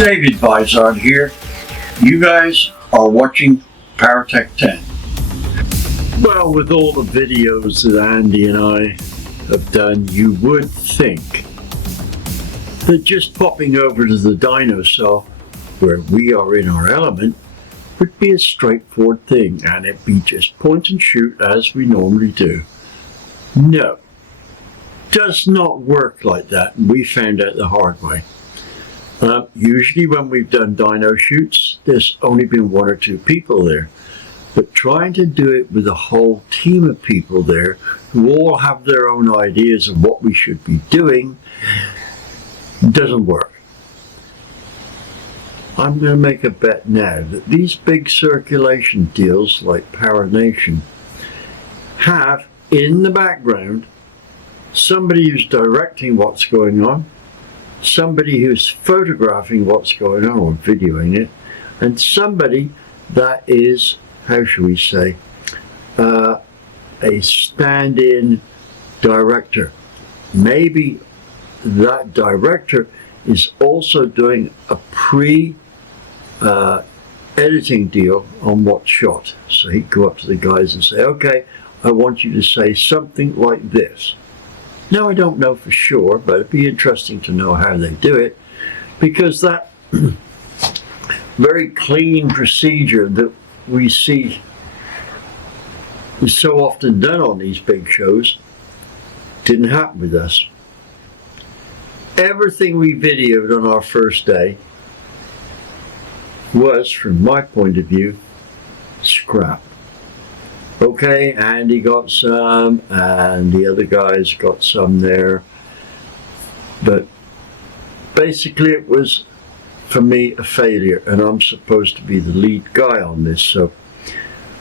David Vizard here. You guys are watching PowerTec 10. Well, with all the videos that Andy and I have done, you would think that just popping over to the dyno cell where we are in our element would be a straightforward thing, and it'd be just point and shoot as we normally do. No, does not work like that, and we found out the hard way. Usually when we've done dyno shoots, there's only been one or two people there. But trying to do it with a whole team of people there who all have their own ideas of what we should be doing doesn't work. I'm going to make a bet now that these big circulation deals like Power Nation have in the background somebody who's directing what's going on, somebody who's photographing what's going on or videoing it, and somebody that is, how shall we say, a stand-in director. Maybe that director is also doing a editing deal on what's shot. So he'd go up to the guys and say, okay, I want you to say something like this. Now, I don't know for sure, but it'd be interesting to know how they do it, because that very clean procedure that we see is so often done on these big shows didn't happen with us. Everything we videoed on our first day was, from my point of view, scrap. Okay, Andy got some, and the other guys got some there. But basically it was, for me, a failure, and I'm supposed to be the lead guy on this. So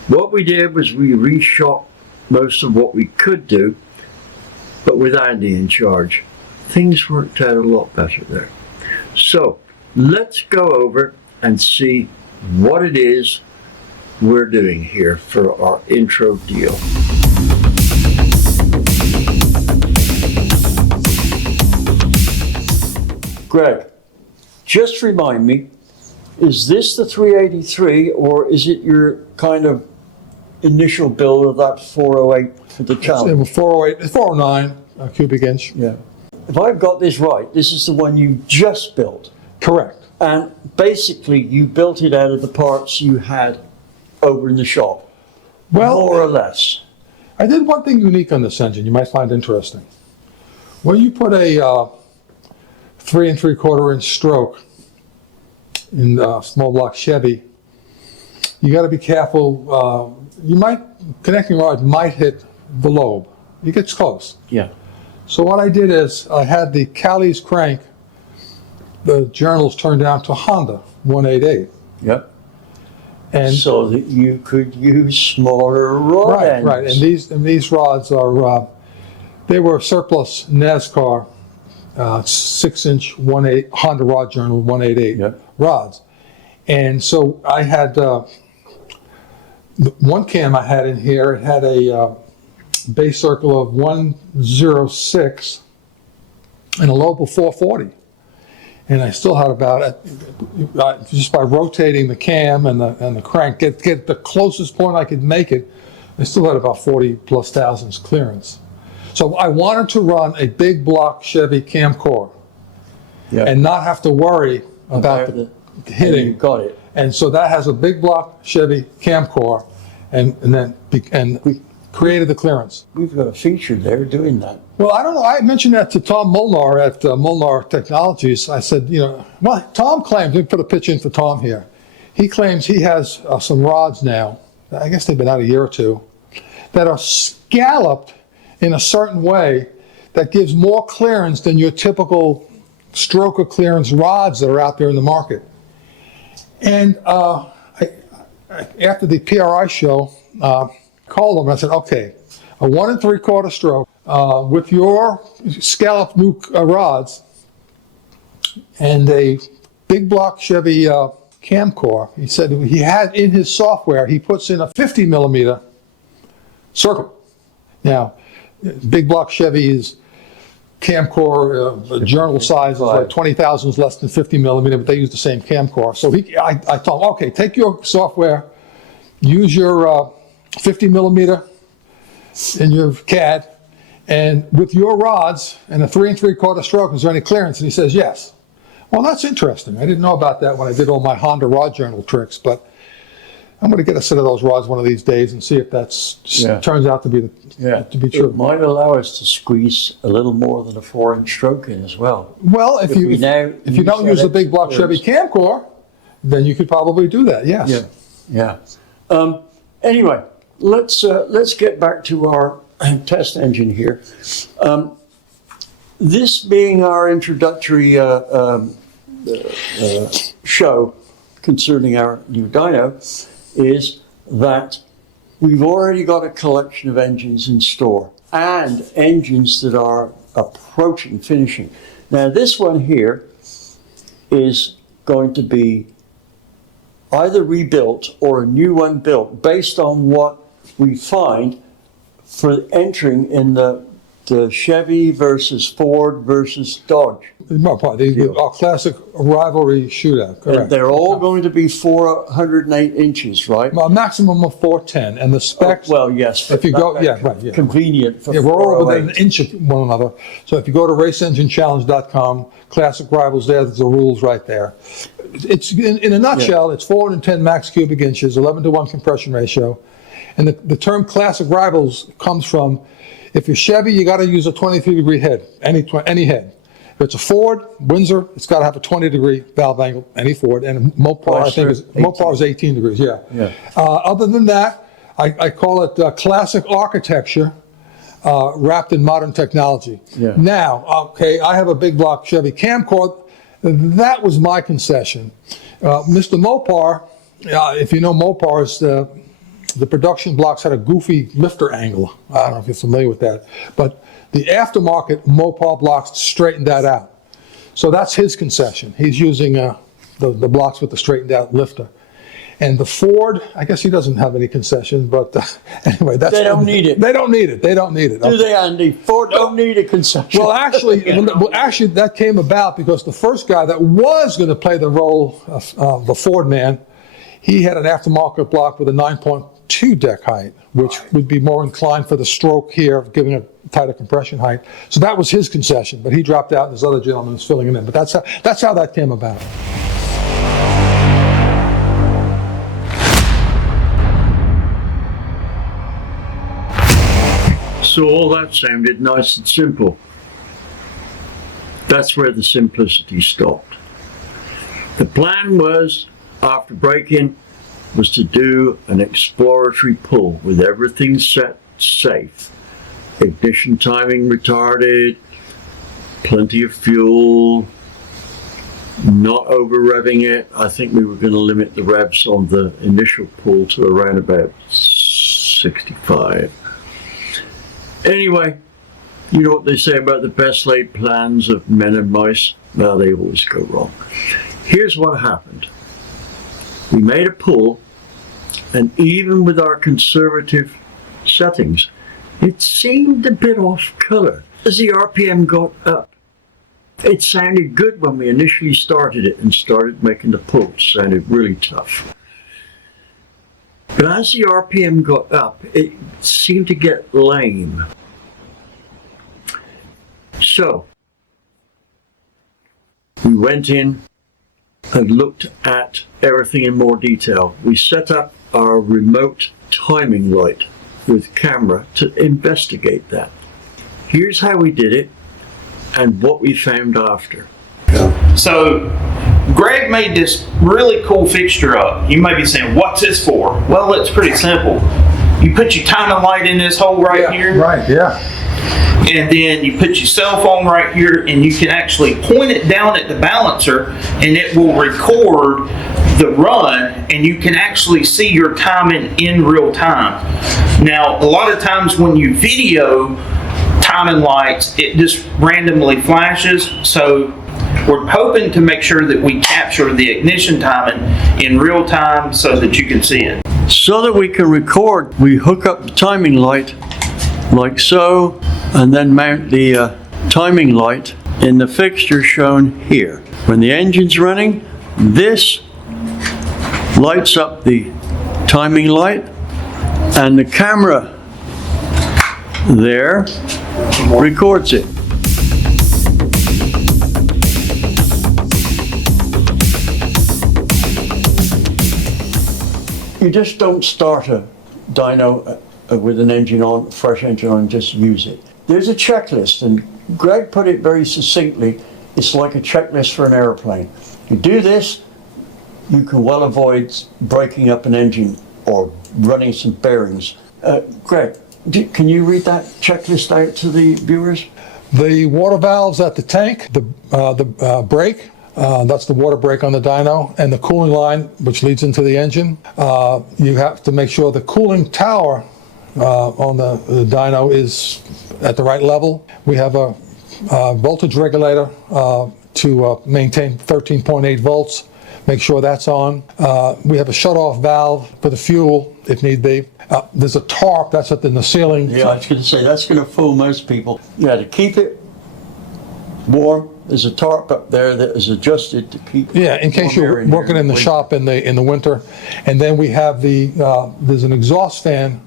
what we did was we reshot most of what we could do, but with Andy in charge, things worked out a lot better there. So let's go over and see what it is we're doing here for our intro deal. Greg, just remind me, is this the 383 or is it your kind of initial build of that 408 for the challenge? It's 408, 409 cubic inch. Yeah. If I've got this right, this is the one you just built. Correct. And basically you built it out of the parts you had over in the shop, well, more or less. I did one thing unique on this engine you might find interesting. When you put a 3 3/4 inch stroke in a small block Chevy, you got to be careful. Connecting rod might hit the lobe. It gets close. Yeah. So what I did is I had the Cali's crank, the journals turned down to Honda 188. Yep. And so that you could use smaller rod ends. Right, and these rods are, they were surplus NASCAR 6-inch Honda rod journal 188 rods. And so I had, one cam I had in here, it had a base circle of 106 and a lobe of 440. And I still had about, just by rotating the cam and the crank, get the closest point I could make it, I still had about 40+ thousandths clearance. So I wanted to run a big block Chevy cam core and not have to worry about the hitting. You got it. And so that has a big block Chevy cam core, and we created the clearance. We've got a feature there doing that. Well, I don't know. I mentioned that to Tom Molnar at Molnar Technologies. I said, well, Tom claims, let me put a pitch in for Tom here. He claims he has some rods now, I guess they've been out a year or two, that are scalloped in a certain way that gives more clearance than your typical stroker clearance rods that are out there in the market. And after the PRI show, called them and I said, okay, a 1 3/4 stroke with your scalloped new rods and a big block Chevy cam core. He said he had in his software, he puts in a 50 millimeter circle. Now, big block Chevy is camcorder, journal size is like 20 thousandths less than 50 millimeter, but they use the same camcorder. So I told him, okay, take your software, use your 50 millimeter in your CAD, and with your rods and a 3 3/4 stroke, is there any clearance? And he says, yes. Well, that's interesting. I didn't know about that when I did all my Honda rod journal tricks, but I'm going to get a set of those rods one of these days and see if that turns out to be true. It might allow us to squeeze a little more than a 4-inch stroke in as well. Well, if you don't use the big block Chevy camcorder, then you could probably do that. Yes. Yeah. Anyway, let's get back to our test engine here. This being our introductory show concerning our new dyno, is that we've already got a collection of engines in store and engines that are approaching finishing. Now this one here is going to be either rebuilt or a new one built based on what we find for entering in the Chevy versus Ford versus Dodge. Our classic rivalry shootout, correct. And they're all going to be 408 inches, right? Well, a maximum of 410, and the specs. Well, yes. If you go, convenient for we're all within 408. an inch of one another. So if you go to raceenginechallenge.com, classic rivals there's the rules right there. It's in a nutshell, it's 410 max cubic inches, 11-to-1 compression ratio, and the term classic rivals comes from, if you're Chevy, you got to use a 23-degree head, any head. If it's a Ford, Windsor, it's got to have a 20-degree valve angle, any Ford, and Mopar, I think Mopar is 18 degrees, yeah. Other than that, I call it classic architecture wrapped in modern technology. Yeah. Now, okay, I have a big block Chevy camcorder. That was my concession. Mr. Mopar, if you know Mopar's, the production blocks had a goofy lifter angle. I don't know if you're familiar with that. But the aftermarket Mopar blocks straightened that out. So that's his concession. He's using the blocks with the straightened out lifter. And the Ford, I guess he doesn't have any concession, but anyway, that's... They don't need it. They don't need it. They don't need it. Do they, Andy? Ford don't need a concession. Well, actually, that came about because the first guy that was going to play the role of the Ford man, he had an aftermarket block with a 9.2 deck height, which would be more inclined for the stroke here, giving a tighter compression height. So that was his concession, but he dropped out and this other gentleman was filling it in. But that's how that came about. So all that sounded nice and simple. That's where the simplicity stopped. The plan was, after break-in, was to do an exploratory pull with everything set safe. Ignition timing retarded, plenty of fuel, not over revving it. I think we were going to limit the revs on the initial pull to around about 65. Anyway, you know what they say about the best laid plans of men and mice? Well, they always go wrong. Here's what happened. We made a pull, and even with our conservative settings, it seemed a bit off color. As the RPM got up, it sounded good when we initially started it and started making the pull. It sounded really tough. But as the RPM got up, it seemed to get lame. So, we went in and looked at everything in more detail. We set up our remote timing light with camera to investigate that. Here's how we did it and what we found after. So Greg made this really cool fixture up. You may be saying, what's this for? Well, it's pretty simple. You put your timing light in this hole right here. Right, yeah. And then you put your cell phone right here, and you can actually point it down at the balancer, and it will record the run, and you can actually see your timing in real time. Now, a lot of times when you video timing lights, it just randomly flashes. So we're hoping to make sure that we capture the ignition timing in real time so that you can see it. So that we can record, we hook up the timing light like so, and then mount the timing light in the fixture shown here. When the engine's running, this lights up the timing light, and the camera there records it. You just don't start a dyno with an engine on, fresh engine on, and just use it. There's a checklist, and Greg put it very succinctly. It's like a checklist for an airplane. You do this, you can well avoid breaking up an engine or running some bearings. Greg, can you read that checklist out to the viewers? The water valves at the tank, the brake, that's the water brake on the dyno, and the cooling line, which leads into the engine. You have to make sure the cooling tower on the dyno is at the right level. We have a voltage regulator to maintain 13.8 volts. Make sure that's on. We have a shut-off valve for the fuel, if need be. There's a tarp that's up in the ceiling. Yeah, I was going to say, that's going to fool most people. Yeah, to keep it warm, there's a tarp up there that is adjusted to keep. Yeah, in case you're working in the shop in the winter. And then we have there's an exhaust fan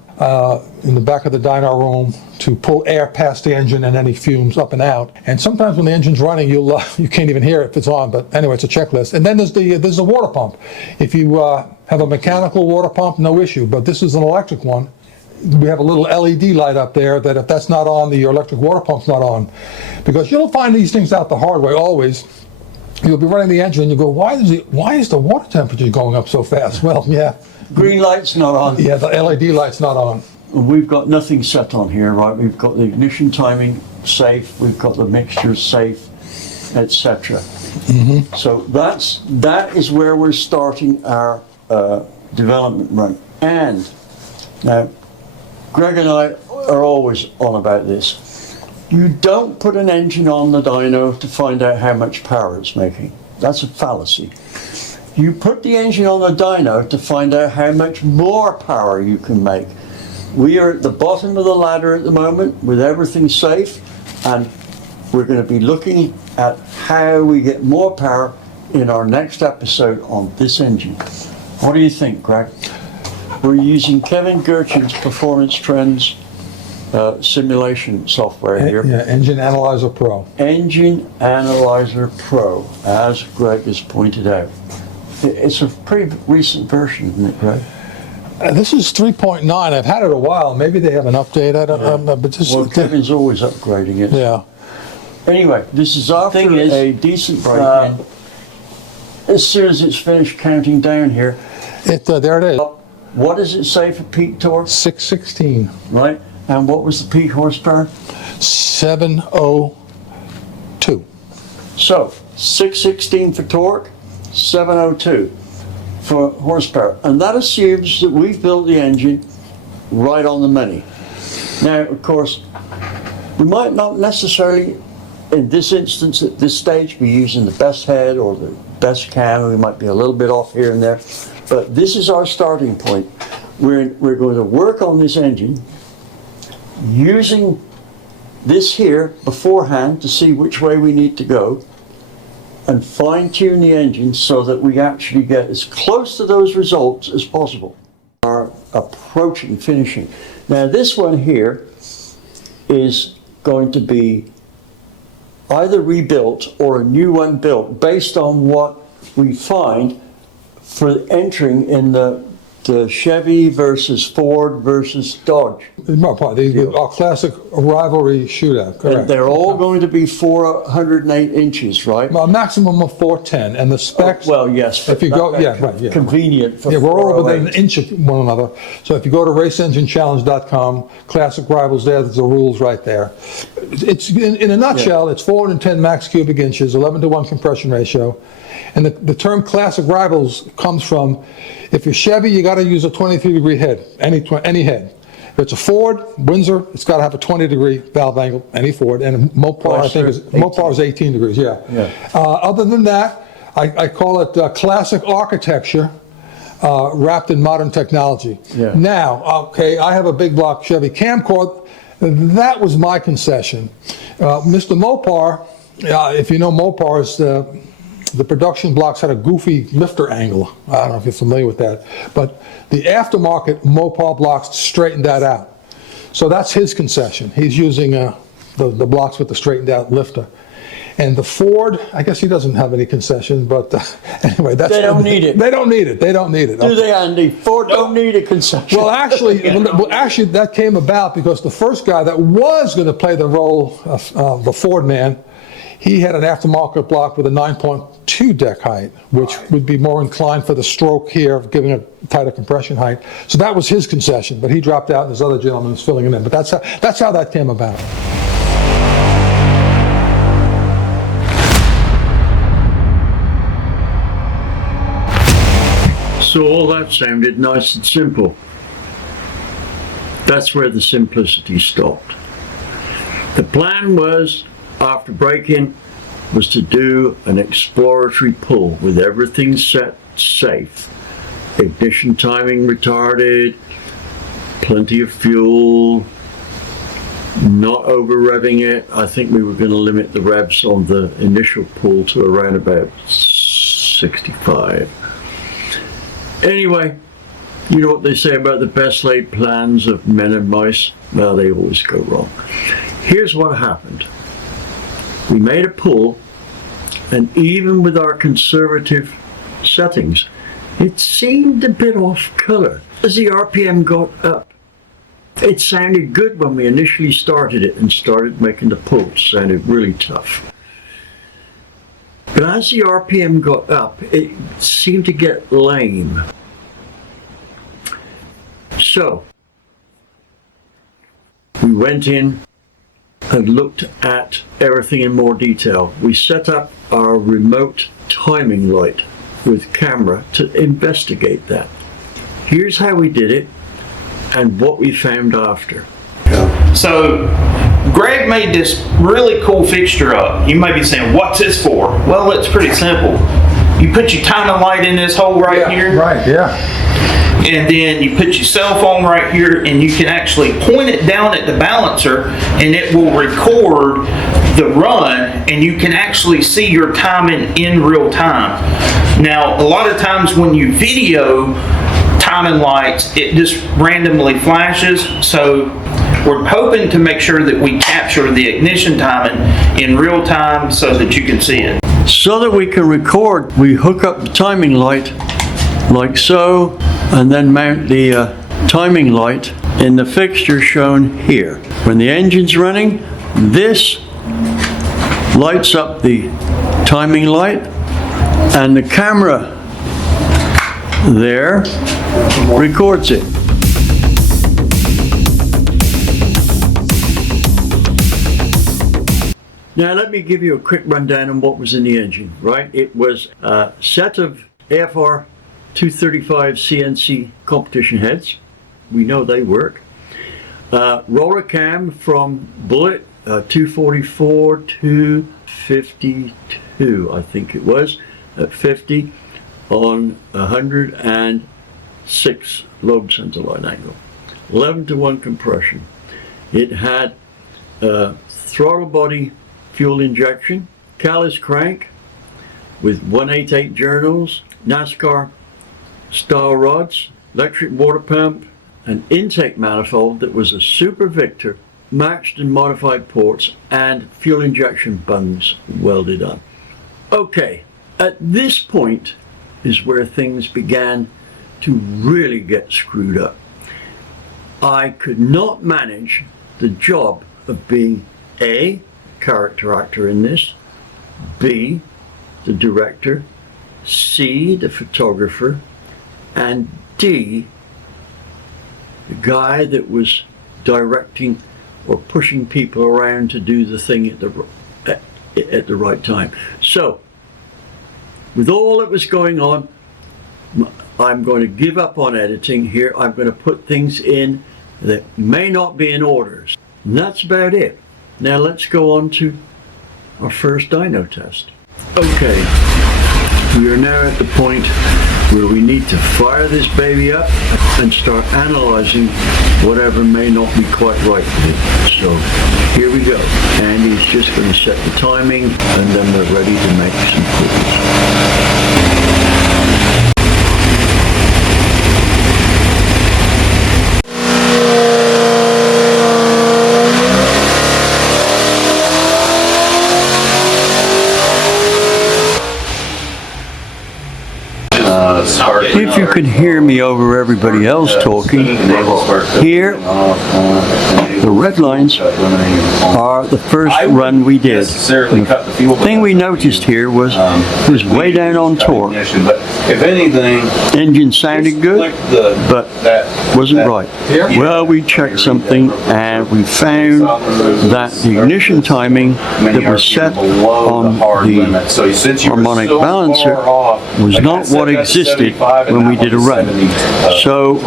in the back of the dyno room to pull air past the engine and any fumes up and out. And sometimes when the engine's running, you can't even hear it if it's on. But anyway, it's a checklist. And then there's the water pump. If you have a mechanical water pump, no issue. But this is an electric one. We have a little LED light up there that if that's not on, your electric water pump's not on. Because you'll find these things out the hard way always. You'll be running the engine and you go, why is the water temperature going up so fast? Well, yeah. Green light's not on. Yeah, the LED light's not on. We've got nothing set on here, right? We've got the ignition timing safe, we've got the mixture safe, etc. Mm-hmm. So that is where we're starting our development run. And now, Greg and I are always on about this. You don't put an engine on the dyno to find out how much power it's making. That's a fallacy. You put the engine on the dyno to find out how much more power you can make. We are at the bottom of the ladder at the moment with everything safe, and we're going to be looking at how we get more power in our next episode on this engine. What do you think, Greg? We're using Kevin Gerchen's Performance Trends simulation software here. Yeah, Engine Analyzer Pro. Engine Analyzer Pro, as Greg has pointed out. It's a pretty recent version, isn't it, Greg? This is 3.9. I've had it a while. Maybe they have an update. I don't know. But this, well, Kevin's always upgrading it. Yeah. Anyway, this is after a decent break-in. As soon as it's finished counting down here. There it is. What does it say for peak torque? 616. Right. And what was the peak horsepower? 702. So, 616 for torque, 702 for horsepower. And that assumes that we've built the engine right on the money. Now, of course, we might not necessarily, in this instance, at this stage, be using the best head or the best cam. We might be a little bit off here and there. But this is our starting point. We're going to work on this engine using this here beforehand to see which way we need to go and fine-tune the engine so that we actually get as close to those results as possible. Our approaching finishing. Now this one here is going to be either rebuilt or a new one built based on what we find for entering in the Chevy versus Ford versus Dodge. Our classic rivalry shootout, correct. And they're all going to be 408 inches, right? Well, a maximum of 410, and the specs. Well, yes. If you go, yeah, right, yeah. Convenient for we're all within 408. an inch of one another. So if you go to raceenginechallenge.com, classic rivals there's the rules right there. It's in a nutshell, it's 410 max cubic inches, 11:1 compression ratio. And the term classic rivals comes from, if you're Chevy, you got to use a 23-degree head, any head. If it's a Ford, Windsor, it's got to have a 20-degree valve angle, any Ford. And Mopar, I think, Mopar is 18 degrees, yeah. Other than that, I call it classic architecture wrapped in modern technology. Yeah. Now, okay, I have a big block Chevy camcorder. That was my concession. Mr. Mopar, if you know Mopars, the production blocks had a goofy lifter angle. I don't know if you're familiar with that. But the aftermarket Mopar blocks straightened that out. So that's his concession. He's using the blocks with the straightened out lifter. And the Ford, I guess he doesn't have any concession, but anyway, that's... They don't need it. They don't need it. They don't need it. Do they, Andy? Ford don't need a concession. Well, actually, that came about because the first guy that was going to play the role of the Ford man, he had an aftermarket block with a 9.2 deck height, which would be more inclined for the stroke here, giving a tighter compression height. So that was his concession, but he dropped out and this other gentleman was filling it in. But that's how that came about. So all that sounded nice and simple. That's where the simplicity stopped. The plan was, after break-in, was to do an exploratory pull with everything set safe. Ignition timing retarded, plenty of fuel, not over revving it. I think we were going to limit the revs on the initial pull to around about 65. Anyway, you know what they say about the best laid plans of men and mice? Well, they always go wrong. Here's what happened. We made a pull, and even with our conservative settings, it seemed a bit off color. As the RPM got up, it sounded good when we initially started it and started making the pull. It sounded really tough. But as the RPM got up, it seemed to get lame. So, we went in and looked at everything in more detail. We set up our remote timing light with camera to investigate that. Here's how we did it and what we found after. So Greg made this really cool fixture up. You may be saying, what's this for? Well, it's pretty simple. You put your timing light in this hole right here. Right, yeah. And then you put your cell phone right here, and you can actually point it down at the balancer, and it will record the run, and you can actually see your timing in real time. Now, a lot of times when you video timing lights, it just randomly flashes. So we're hoping to make sure that we capture the ignition timing in real time so that you can see it. So that we can record, we hook up the timing light like so, and then mount the timing light in the fixture shown here. When the engine's running, this lights up the timing light, and the camera there records it. Now let me give you a quick rundown on what was in the engine, right? It was a set of AFR 235 CNC competition heads. We know they work. Roller cam from Bullet 244 to 52, I think it was, at 50 on 106 lobe center line angle. 11:1 compression. It had throttle body fuel injection, callus crank with 188 journals, NASCAR style rods, electric water pump, an intake manifold that was a Super Victor, matched and modified ports, and fuel injection bungs welded on. Okay, at this point is where things began to really get screwed up. I could not manage the job of being A, character actor in this, B, the director, C, the photographer, and D, the guy that was directing or pushing people around to do the thing at the right time. So, with all that was going on, I'm going to give up on editing here. I'm going to put things in that may not be in orders. And that's about it. Now let's go on to our first dyno test. Okay, we are now at the point where we need to fire this baby up and start analyzing whatever may not be quite right with it. So here we go. Andy's just going to set the timing, and then we're ready to make some calls. If you could hear me over everybody else talking, here the red lines are the first run we did. The thing we noticed here was it was way down on torque. If anything, Engine sounded good, but wasn't right. Well, we checked something and we found that the ignition timing that was set on the harmonic balancer was not what existed when we did a run. So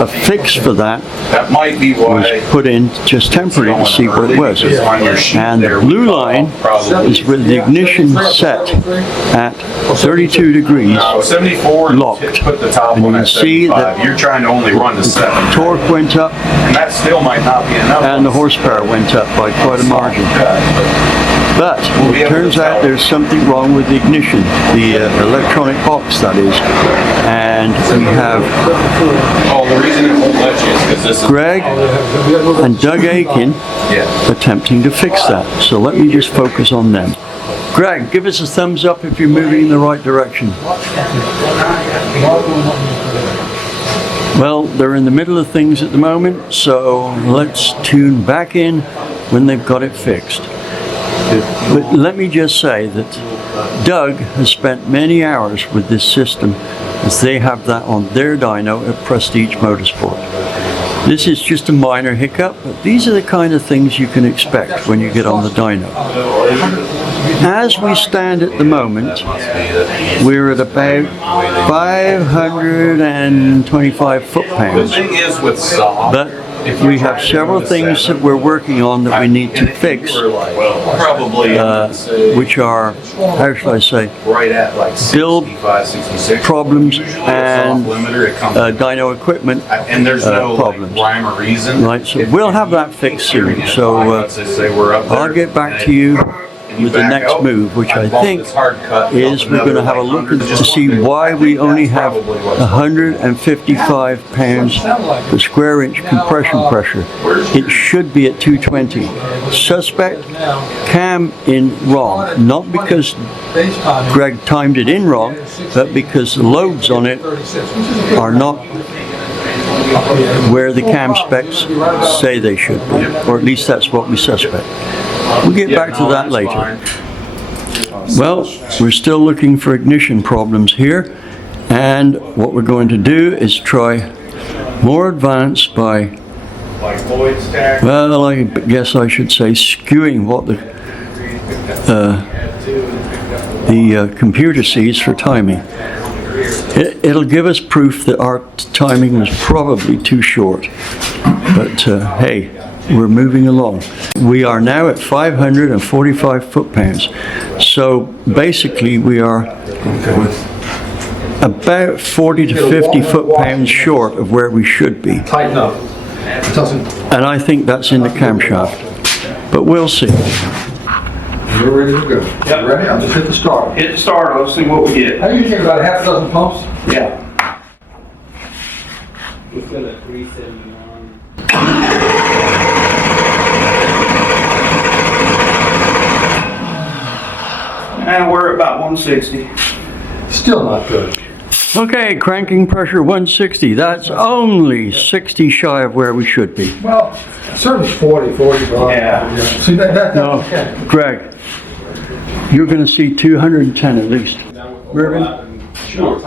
a fix for that was put in just temporarily to see what it was. And the blue line is with the ignition set at 32 degrees locked. And you can see that you're trying to only run to 7. Torque went up, And that still might not be enough. and the horsepower went up by quite a margin. But it turns out there's something wrong with the ignition, the electronic box that is, and we have Oh, the reason it won't let you is because this is... Greg and Doug Aiken attempting to fix that. So let me just focus on them. Greg, give us a thumbs up if you're moving in the right direction. Well, they're in the middle of things at the moment, so let's tune back in when they've got it fixed. But let me just say that Doug has spent many hours with this system as they have that on their dyno at Prestige Motorsport. This is just a minor hiccup, but these are the kind of things you can expect when you get on the dyno. As we stand at the moment, we're at about 525 foot-pounds. The thing is with soft, But we have several things that we're working on that we need to fix, probably which are, how shall I say, right at like build 65, 66. problems and Limiter, it comes dyno equipment and there's no problems. like, rhyme or reason. Right, so we'll have that fixed soon. So I'll get back to you with the next move, which I think is we're going to have a look to see why we only have 155 pounds per square inch compression pressure. It should be at 220. Suspect cam in wrong, not because Greg timed it in wrong, but because the loads on it are not where the cam specs say they should be, or at least that's what we suspect. We'll get back to that later. Well, we're still looking for ignition problems here, and what we're going to do is try more advanced by, well, I guess I should say skewing what the computer sees for timing. It'll give us proof that our timing was probably too short, but hey, we're moving along. We are now at 545 foot-pounds. So basically we are about 40 to 50 foot-pounds short of where we should be. Tighten up. It doesn't. And I think that's in the camshaft. But we'll see. You're ready to go. Yep. Ready? I'll just hit the start. Hit the start, let's see what we get. I usually take about a half dozen pumps. Yeah. It's got a 371. And we're at about 160. Still not good. Okay, cranking pressure 160. That's only 60 shy of where we should be. Well, certainly 40, 45. Yeah. See, that No, okay. Greg, you're going to see 210 at least. Mervyn? Sure.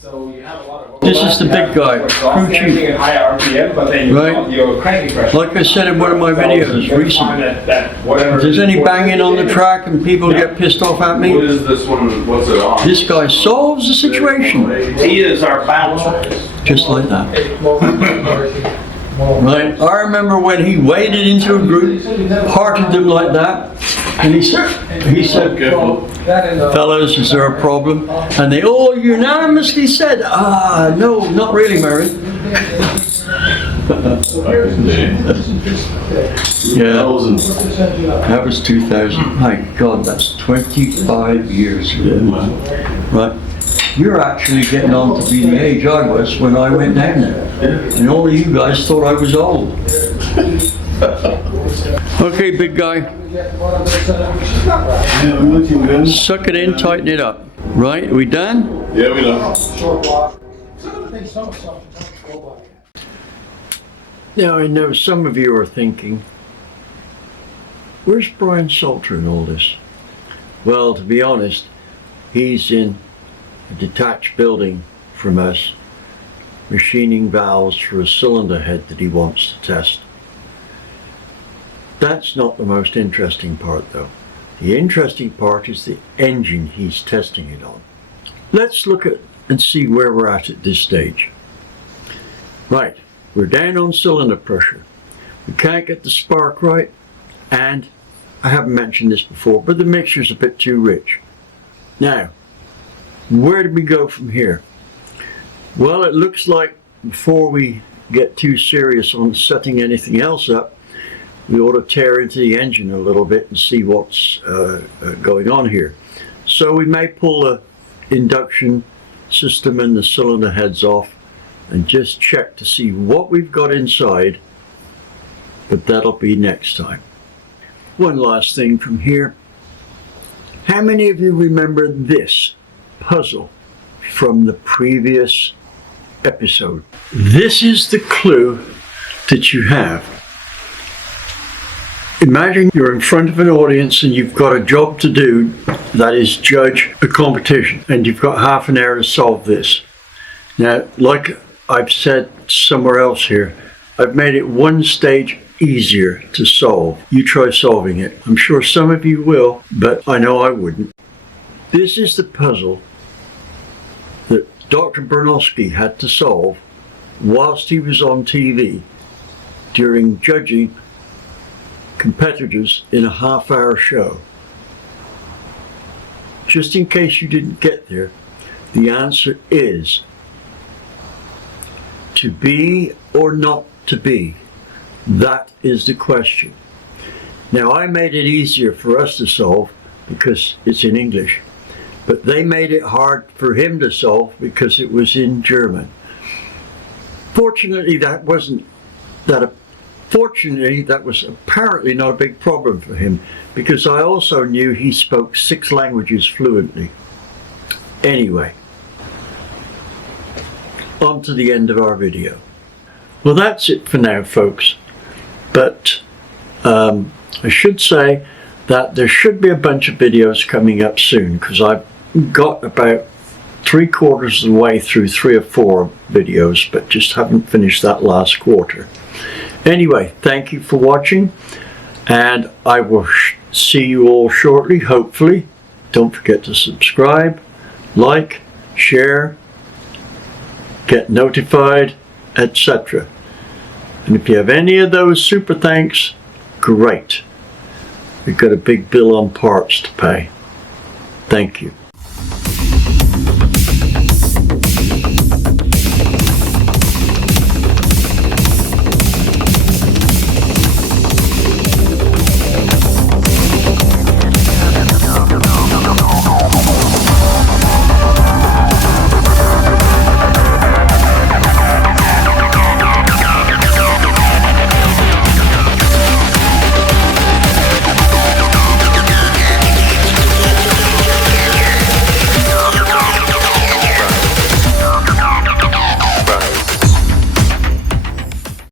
So you have a lot of This is the big guy, crew chief. high RPM, but then Right. your cranking pressure. Like I said in one of my videos recently, if there's any banging on the track and people get pissed off at What me, is this one? What's it on? this guy solves the situation. He is our bouncer. Just like that. Right? I remember when he waded into a group, parted them like that, and he said, fellows, is there a problem? And they all unanimously said, no, not really, Mary. Yeah, that was 2000. My God, that's 25 years ago. Right. You're actually getting on to be the age I was when I went down there. And all of you guys thought I was old. Okay, big guy. Yeah, we're looking good. Suck it in, tighten it up. Right, we done? Yeah, we know. Now, I know some of you are thinking, where's Brian Salter in all this? Well, to be honest, he's in a detached building from us, machining valves for a cylinder head that he wants to test. That's not the most interesting part, though. The interesting part is the engine he's testing it on. Let's look at and see where we're at this stage. Right, we're down on cylinder pressure. We can't get the spark right, and I haven't mentioned this before, but the mixture's a bit too rich. Now, where do we go from here? Well, it looks like before we get too serious on setting anything else up, we ought to tear into the engine a little bit and see what's going on here. So we may pull the induction system and the cylinder heads off and just check to see what we've got inside, but that'll be next time. One last thing from here. How many of you remember this puzzle from the previous episode? This is the clue that you have. Imagine you're in front of an audience and you've got a job to do, that is judge a competition, and you've got half an hour to solve this. Now, like I've said somewhere else here, I've made it one stage easier to solve. You try solving it. I'm sure some of you will, but I know I wouldn't. This is the puzzle that Dr. Bernowski had to solve whilst he was on TV during judging competitors in a half-hour show. Just in case you didn't get there, the answer is to be or not to be. That is the question. Now, I made it easier for us to solve because it's in English, but they made it hard for him to solve because it was in German. Fortunately, that was apparently not a big problem for him, because I also knew he spoke 6 languages fluently. Anyway, on to the end of our video. Well, that's it for now, folks. But I should say that there should be a bunch of videos coming up soon, because I've got about 3/4 of the way through 3 or 4 videos, but just haven't finished that last quarter. Anyway, thank you for watching, and I will see you all shortly, hopefully. Don't forget to subscribe, like, share, get notified, etc. And if you have any of those super thanks, great. We've got a big bill on parts to pay. Thank you.